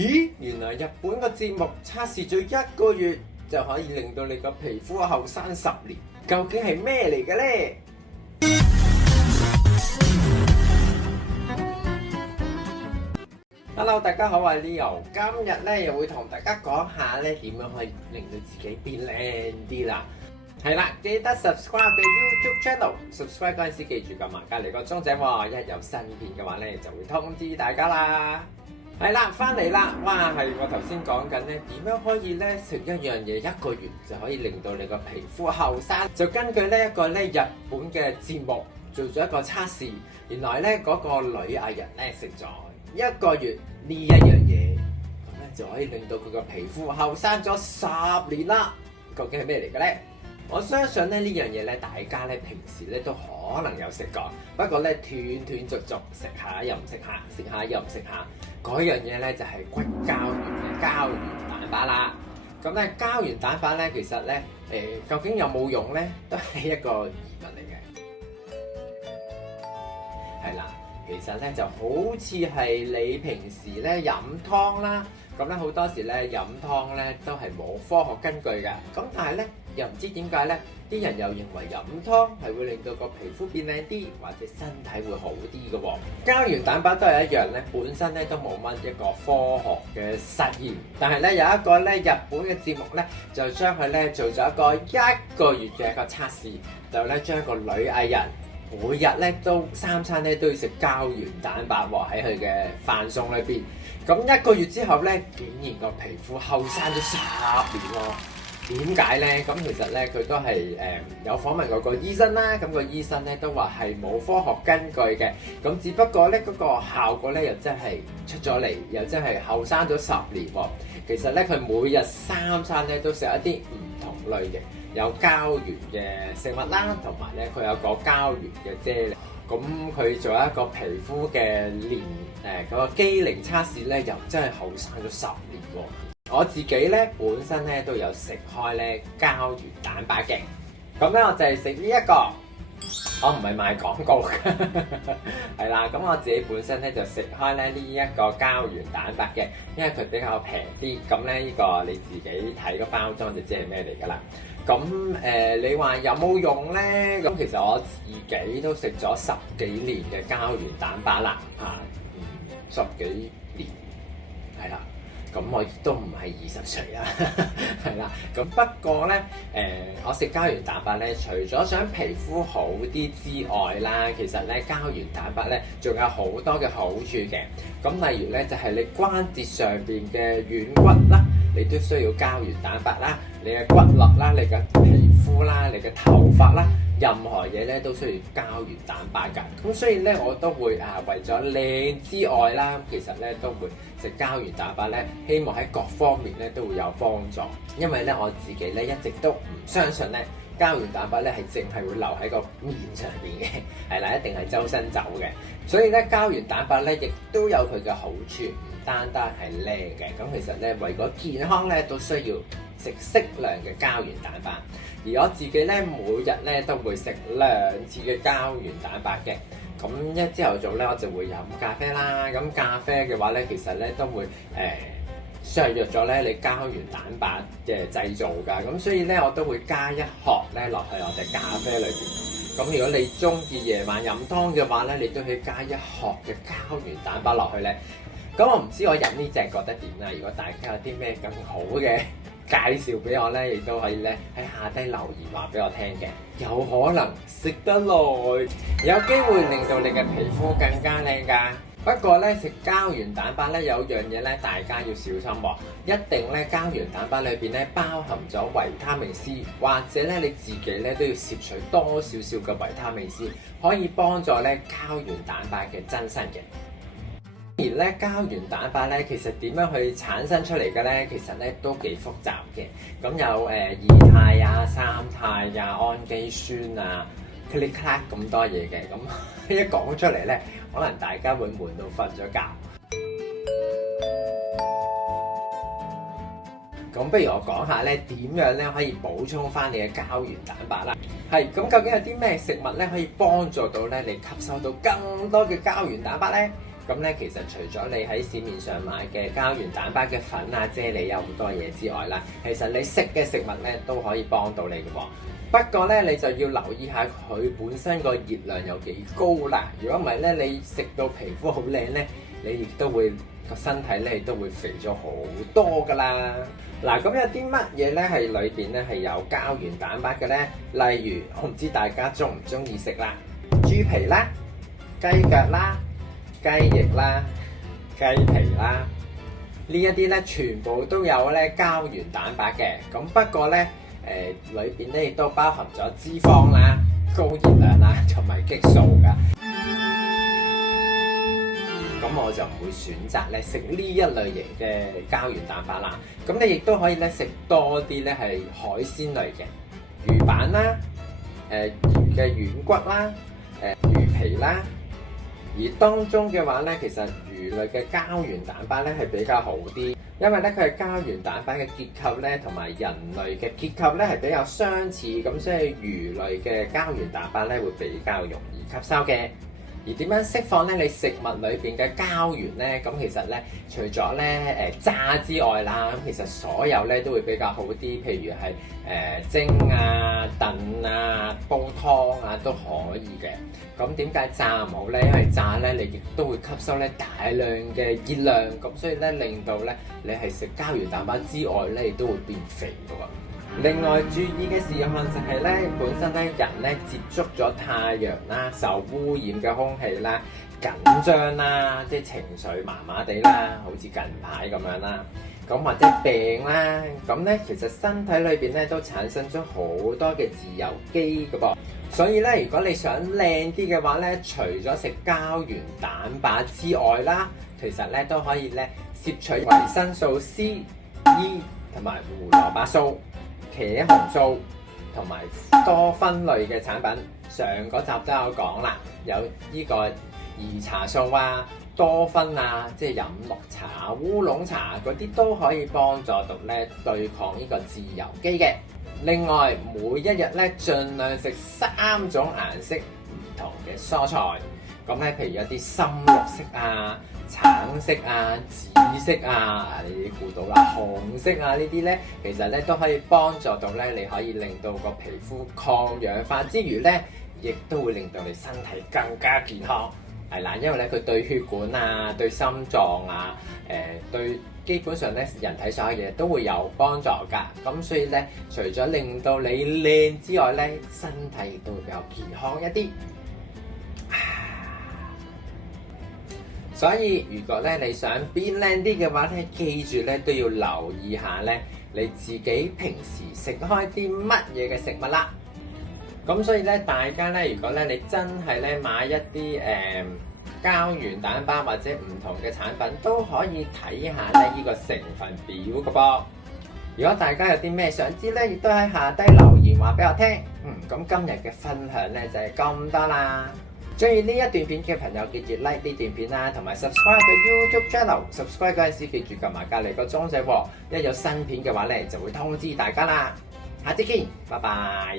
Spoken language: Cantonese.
咦，原來日本個節目測試咗1個月就可以令到你個皮膚後生10年，究竟係咩嚟嘅呢？Hello， 大家好，我係 Leo， 今日咧又會同大家講下咧點樣可以令到自己變靚啲啦。係啦，記得 subscribe 嘅 YouTube channel，subscribe 嗰陣時記住撳埋隔離個鐘仔喎，一有新片嘅話咧就會通知大家啦。係啦，翻嚟啦，哇！係我頭先講緊咧點樣可以咧食一樣嘢1個月就可以令到你個皮膚後生，就根據呢一個咧日本嘅節目做咗一個測試，原來咧嗰個女藝人咧食咗1個月呢一樣嘢，咁咧就可以令到佢個皮膚後生咗10年啦。究竟係咩嚟嘅咧？我相信咧呢樣嘢咧，大家咧平時咧都可能有食過，不過咧斷斷續續食下又唔食下，食下又唔食下。嗰樣嘢咧就係骨膠原嘅膠原蛋白啦。咁咧膠原蛋白咧其實咧究竟有冇用咧，都係一個疑問嚟嘅。係啦。其實咧就好似係你平時咧飲湯啦，咁咧好多時咧飲湯咧都係冇科學根據嘅。咁但係咧又唔知點解咧，啲人又認為飲湯係會令到個皮膚變靚啲，或者身體會好啲嘅喎。膠原蛋白都係一樣咧，本身咧都冇乜一個科學嘅實驗，但係咧有一個咧日本嘅節目咧就將佢咧做咗一個1個月嘅一個測試，就咧將一個女藝人每日咧都3餐咧都要食膠原蛋白喎，喺佢嘅飯餸裏邊。咁1個月之後咧，竟然個皮膚後生咗10年喎。點解咧？咁其實咧佢都係有訪問過個醫生啦。咁個醫生咧都話係冇科學根據嘅。咁只不過咧嗰個效果咧又真係出咗嚟，又真係後生咗10年喎。其實咧佢每日3餐咧都食一啲唔同類型有膠原嘅食物啦，同埋咧佢有個膠原嘅啫喱。咁佢做一個皮膚嘅嗰個機齡測試咧，又真係後生咗10年喎。我自己咧本身咧都有食開咧膠原蛋白嘅，咁咧我就係食呢一個，我唔係賣廣告嘅，係啦。咁我自己本身咧就食開咧呢一個膠原蛋白嘅，因為佢比較平啲。咁咧呢個你自己睇個包裝就知係咩嚟㗎啦。咁你話有冇用咧？咁其實我自己都食咗10幾年嘅膠原蛋白啦，10幾年，係啦。咁我亦都唔係20歲啦，係啦。咁不過咧，我食膠原蛋白咧，除咗想皮膚好啲之外啦，其實咧膠原蛋白咧仲有好多嘅好處嘅。咁例如咧，就係你關節上邊嘅軟骨啦，你都需要膠原蛋白啦。你嘅骨骼啦，你嘅皮膚啦，你嘅頭髮啦，任何嘢咧都需要膠原蛋白㗎。咁所以咧，我都會為咗靚之外啦，其實咧都會食膠原蛋白咧，希望喺各方面咧都會有幫助。因為咧我自己咧一直都唔相信咧膠原蛋白咧係淨係會留喺個面上邊嘅，係啦，一定係周身走嘅。所以咧膠原蛋白咧亦都有佢嘅好處，唔單單係靚嘅。咁其實咧為咗健康咧都需要食適量嘅膠原蛋白。而我自己咧每日咧都會食2次嘅膠原蛋白嘅。咁一朝頭早咧我就會飲咖啡啦。咁咖啡嘅話咧其實咧都會削弱咗咧你膠原蛋白嘅製造㗎。咁所以咧我都會加1殼咧落去我隻咖啡裏邊。咁如果你中意夜晚飲湯嘅話咧，你都可以加1殼嘅膠原蛋白落去咧。咁我唔知我飲呢隻覺得點啦。如果大家有啲咩更好嘅介紹俾我咧，亦都可以咧喺下低留言話俾我聽嘅。有可能食得耐，有機會令到你嘅皮膚更加靚㗎。不過咧食膠原蛋白咧有樣嘢咧大家要小心喎，一定咧膠原蛋白裏邊咧包含咗維他命 C， 或者咧你自己咧都要攝取多少少嘅維他命 C， 可以幫助咧膠原蛋白嘅增生嘅。而咧膠原蛋白咧，其實點樣去產生出嚟嘅咧？其實咧都幾複雜嘅。咁有2肽啊、3肽啊、氨基酸啊、click clack 咁多嘢嘅。咁一講出嚟咧，可能大家會悶到瞓咗覺。咁不如我講下咧點樣咧可以補充翻你嘅膠原蛋白啦。係咁，究竟有啲咩食物咧可以幫助到咧你吸收到更多嘅膠原蛋白咧？咁咧其實除咗你喺市面上買嘅膠原蛋白嘅粉啊、啫喱有好多嘢之外啦，其實你食嘅食物咧都可以幫到你嘅喎。不過咧，你就要留意下佢本身個熱量有幾高啦。如果唔係咧，你食到皮膚好靚咧，你亦都會個身體咧都會肥咗好多噶啦。嗱，咁有啲乜嘢咧係裏邊咧係有膠原蛋白嘅咧？例如，我唔知大家中唔中意食啦，豬皮啦、雞腳啦、雞翼啦、雞皮啦，呢一啲咧全部都有咧膠原蛋白嘅。咁不過咧，裏邊咧亦都包含咗脂肪啦、高熱量啦同埋激素㗎。咁我就唔會選擇咧食呢一類型嘅膠原蛋白啦。咁你亦都可以咧食多啲咧係海鮮類嘅魚板啦、魚嘅軟骨啦、魚皮啦。而當中嘅話咧，其實魚類嘅膠原蛋白咧係比較好啲，因為咧佢係膠原蛋白嘅結構咧同埋人類嘅結構咧係比較相似，咁所以魚類嘅膠原蛋白咧會比較容易吸收嘅。而點樣釋放咧？你食物裏邊嘅膠原咧，咁其實咧，除咗咧炸之外啦，咁其實所有咧都會比較好啲。譬如係蒸啊、燉啊、煲湯啊都可以嘅。咁點解炸唔好咧？因為炸咧你亦都會吸收咧大量嘅熱量，咁所以咧令到咧你係食膠原蛋白之外咧，亦都會變肥嘅喎。另外注意嘅事項就係咧，本身咧人咧接觸咗太陽啦、受污染嘅空氣啦、緊張啦，即係情緒麻麻地啦，好似近排咁樣啦，咁或者病啦，咁咧其實身體裏邊咧都產生咗好多嘅自由基嘅噃。所以咧，如果你想靚啲嘅話咧，除咗食膠原蛋白之外啦，其實咧都可以咧攝取維生素 C、E 同埋胡蘿蔔素、茄紅素同埋多酚類嘅產品。上嗰集都有講啦，有呢個兒茶素啊、多酚啊，即係飲綠茶、烏龍茶嗰啲都可以幫助到咧對抗呢個自由基嘅。另外，每一日咧盡量食3種顏色唔同嘅蔬菜。咁咧，譬如有啲深綠色啊、橙色啊、紫色啊，你估到啦，紅色啊呢啲咧，其實咧都可以幫助到咧，你可以令到個皮膚抗氧化之餘咧，亦都會令到你身體更加健康。係啦，因為咧佢對血管啊、對心臟啊、對基本上咧人體所有嘢都會有幫助㗎。咁所以咧，除咗令到你靚之外咧，身體亦都會比較健康一啲。所以如果咧你想變靚啲嘅話咧，記住咧都要留意下咧你自己平時食開啲乜嘢嘅食物啦。咁所以咧，大家咧，如果咧你真係咧買一啲膠原蛋白或者唔同嘅產品，都可以睇下咧呢個成分表嘅噃。如果大家有啲咩想知咧，亦都喺下低留言話俾我聽。咁今日嘅分享咧就係咁多啦。中意呢一段片嘅朋友，記住 like 呢段片啦，同埋 subscribe 個 YouTube channel。subscribe 嗰陣時記住撳埋隔離個鐘仔喎，一有新片嘅話咧就會通知大家啦。下次見，拜拜。